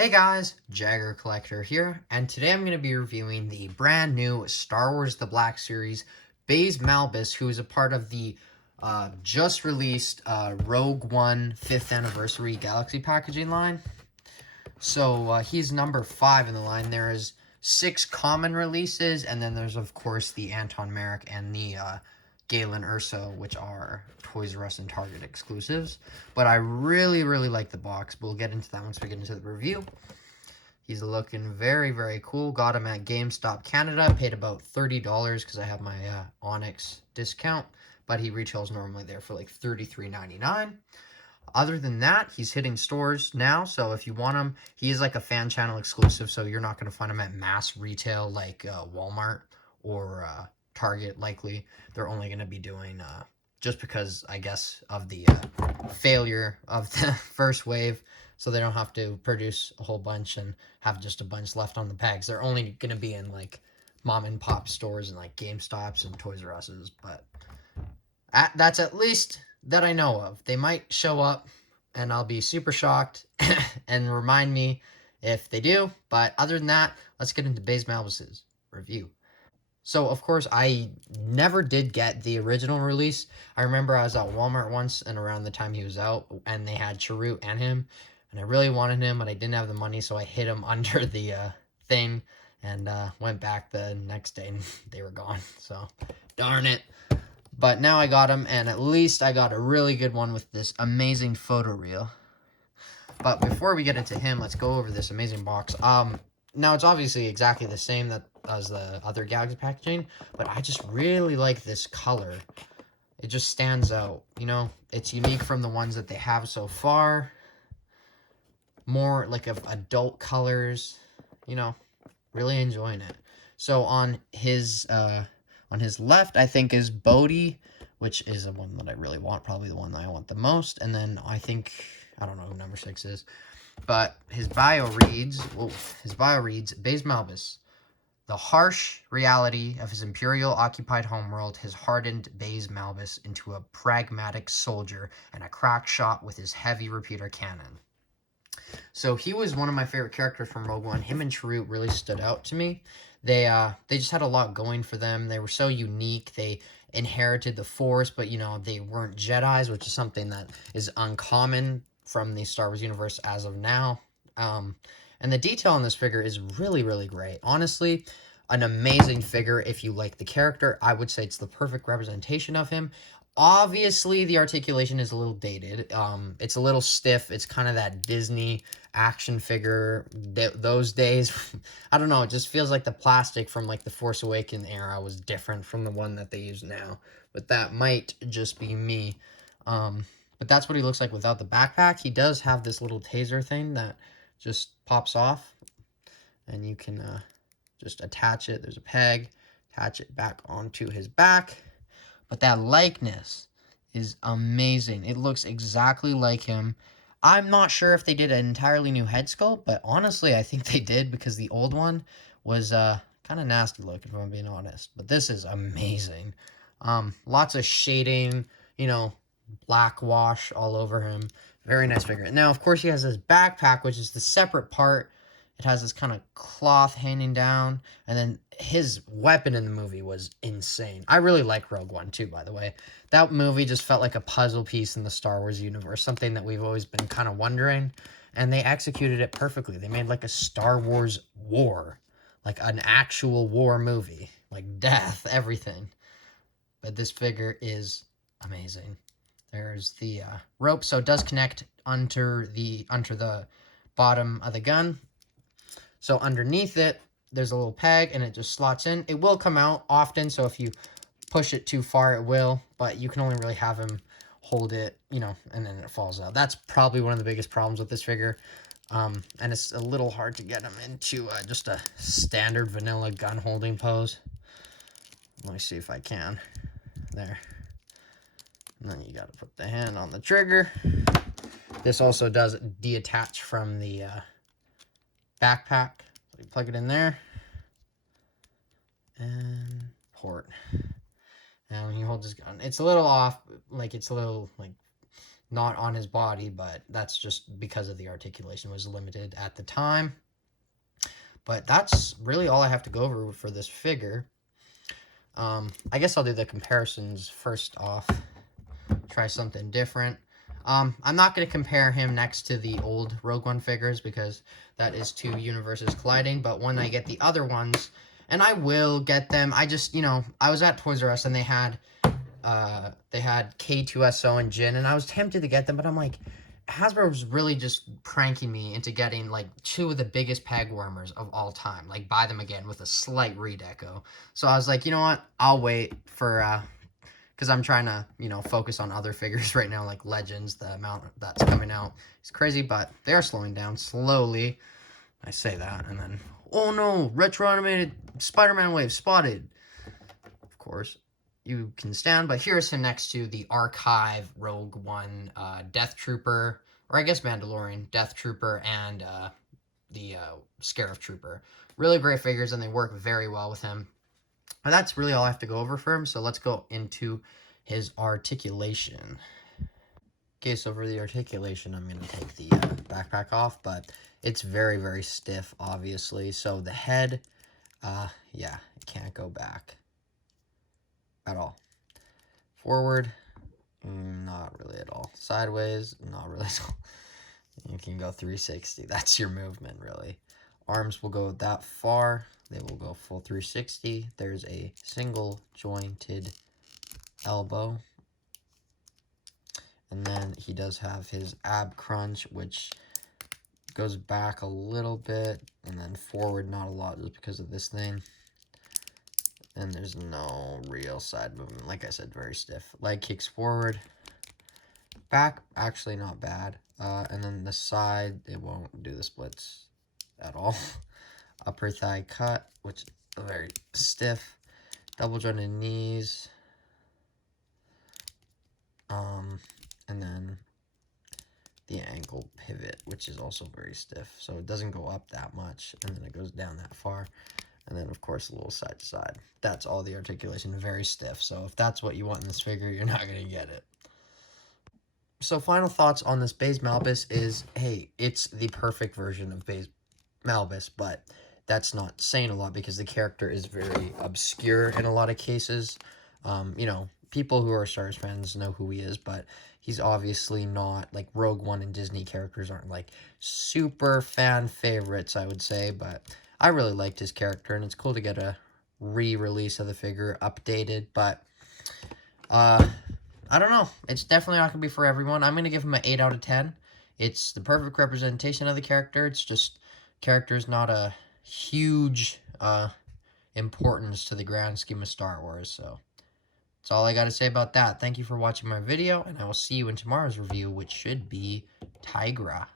Hey guys, Jagger Collector here, and today I'm going to be reviewing the brand new Star Wars The Black Series Baze Malbus, who is a part of the just released Rogue One 5th Anniversary Galaxy Packaging line. So he's number 5 in the line. There is 6 common releases, and then there's of course the Anton Merrick and the Galen Urso, which are Toys R Us and Target exclusives. But I really like the box. We'll get into that once we get into the review. He's looking very cool. Got him at GameStop Canada. Paid about $30 because I have my Onyx discount. But he retails normally there for like $33.99. Other than that, he's hitting stores now. So if you want him, he is like a fan channel exclusive. So you're not going to find him at mass retail like Walmart or Target likely. They're only going to be doing, just because, I guess, of the failure of the first wave, so they don't have to produce a whole bunch and have just a bunch left on the pegs. They're only going to be in, like, mom and pop stores and, like, GameStops and Toys R Us's, but that's at least that I know of. They might show up, and I'll be super shocked and remind me if they do, but other than that, let's get into Baze Malbus's review. So, of course, I never did get the original release. I remember I was at Walmart once, and around the time he was out, and they had Chirrut and him, and I really wanted him, but I didn't have the money, so I hid him under the thing, and went back the next day, and they were gone, so darn it. But now I got him, and at least I got a really good one with this amazing photo reel. But before we get into him, let's go over this amazing box. Now it's obviously exactly the same as the other Galaxy packaging, but I just really like this color. It just stands out, you know? It's unique from the ones that they have so far. More like of adult colors, you know? Really enjoying it. So on his left, I think, is Bodhi, which is the one that I really want, probably the one that I want the most. And then I think, I don't know who number 6 is. But his bio reads, Baze Malbus. The harsh reality of his Imperial-occupied homeworld has hardened Baze Malbus into a pragmatic soldier and a crack shot with his heavy repeater cannon. So he was one of my favorite characters from Rogue One. Him and Chirrut really stood out to me. They just had a lot going for them. They were so unique. They inherited the Force, but, you know, they weren't Jedis, which is something that is uncommon from the Star Wars universe as of now. And the detail on this figure is really great. Honestly, an amazing figure if you like the character. I would say it's the perfect representation of him. Obviously, the articulation is a little dated. It's a little stiff. It's kind of that Disney action figure those days. I don't know. It just feels like the plastic from like the Force Awakens era was different from the one that they use now. But that might just be me. But that's what he looks like without the backpack. He does have this little taser thing that just pops off, and you can just attach it. There's a peg. Attach it back onto his back. But that likeness is amazing. It looks exactly like him. I'm not sure if they did an entirely new head sculpt, but honestly, I think they did, because the old one was kind of nasty looking, if I'm being honest. But this is amazing. Lots of shading, you know, black wash all over him. Very nice figure. Now, of course, he has his backpack, which is the separate part. It has this kind of cloth hanging down, and then his weapon in the movie was insane. I really like Rogue One too, by the way. That movie just felt like a puzzle piece in the Star Wars universe, something that we've always been kind of wondering, and they executed it perfectly. They made like a Star Wars war, like an actual war movie, like death, everything. But this figure is amazing. There's the rope, so it does connect under the bottom of the gun. So underneath it, there's a little peg, and it just slots in. It will come out often, so if you push it too far, it will, but you can only really have him hold it, you know, and then it falls out. That's probably one of the biggest problems with this figure, and it's a little hard to get him into just a standard vanilla gun holding pose. Let me see if I can. There. And then you got to put the hand on the trigger. This also does detach from the backpack. So you plug it in there. And port. And he holds his gun. It's a little off. Like, it's a little, like, not on his body, but that's just because of the articulation was limited at the time. But that's really all I have to go over for this figure. I guess I'll do the comparisons first off. Try something different. I'm not going to compare him next to the old Rogue One figures because that is two universes colliding. But when I get the other ones, and I will get them, I just, I was at Toys R Us and they had K2SO and Jin, and I was tempted to get them, but I'm like, Hasbro was really just pranking me into getting like two of the biggest peg warmers of all time. Like, buy them again with a slight redeco. So I was like, you know what? I'll wait for because I'm trying to, focus on other figures right now, like Legends. The amount that's coming out is crazy, but they are slowing down slowly. I say that, and then, oh no, retro animated Spider-Man wave spotted. Of course, you can stand, but here's him next to the Archive Rogue One Death Trooper, or I guess Mandalorian Death Trooper, and the Scarif Trooper. Really great figures, and they work very well with him. And that's really all I have to go over for him, so let's go into his articulation. Okay, so for the articulation, I'm going to take the backpack off, but it's very, very stiff, obviously. So the head, yeah, it can't go back at all. Forward, not really at all. Sideways, not really at all. You can go 360. That's your movement, really. Arms will go that far. They will go full 360. There's a single jointed elbow. And then he does have his ab crunch, which goes back a little bit, and then forward not a lot just because of this thing. And there's no real side movement. Like I said, very stiff. Leg kicks forward. Back, actually not bad. And then the side, it won't do the splits at all. Upper thigh cut, which is very stiff. Double jointed knees. And then the ankle pivot, which is also very stiff. So it doesn't go up that much, and then it goes down that far. And then, of course, a little side to side. That's all the articulation, very stiff. So if that's what you want in this figure, you're not going to get it. So final thoughts on this Baze Malbus is, hey, it's the perfect version of Baze Malbus, but that's not saying a lot because the character is very obscure in a lot of cases. People who are Star Wars fans know who he is, but he's obviously not, like, Rogue One and Disney characters aren't, like, super fan favorites, I would say, but I really liked his character, and it's cool to get a re-release of the figure, updated, but, I don't know. It's definitely not going to be for everyone. I'm going to give him an 8 out of 10. It's the perfect representation of the character. It's just, character's not a huge, importance to the grand scheme of Star Wars, so that's all I got to say about that. Thank you for watching my video, and I will see you in tomorrow's review, which should be Tigra.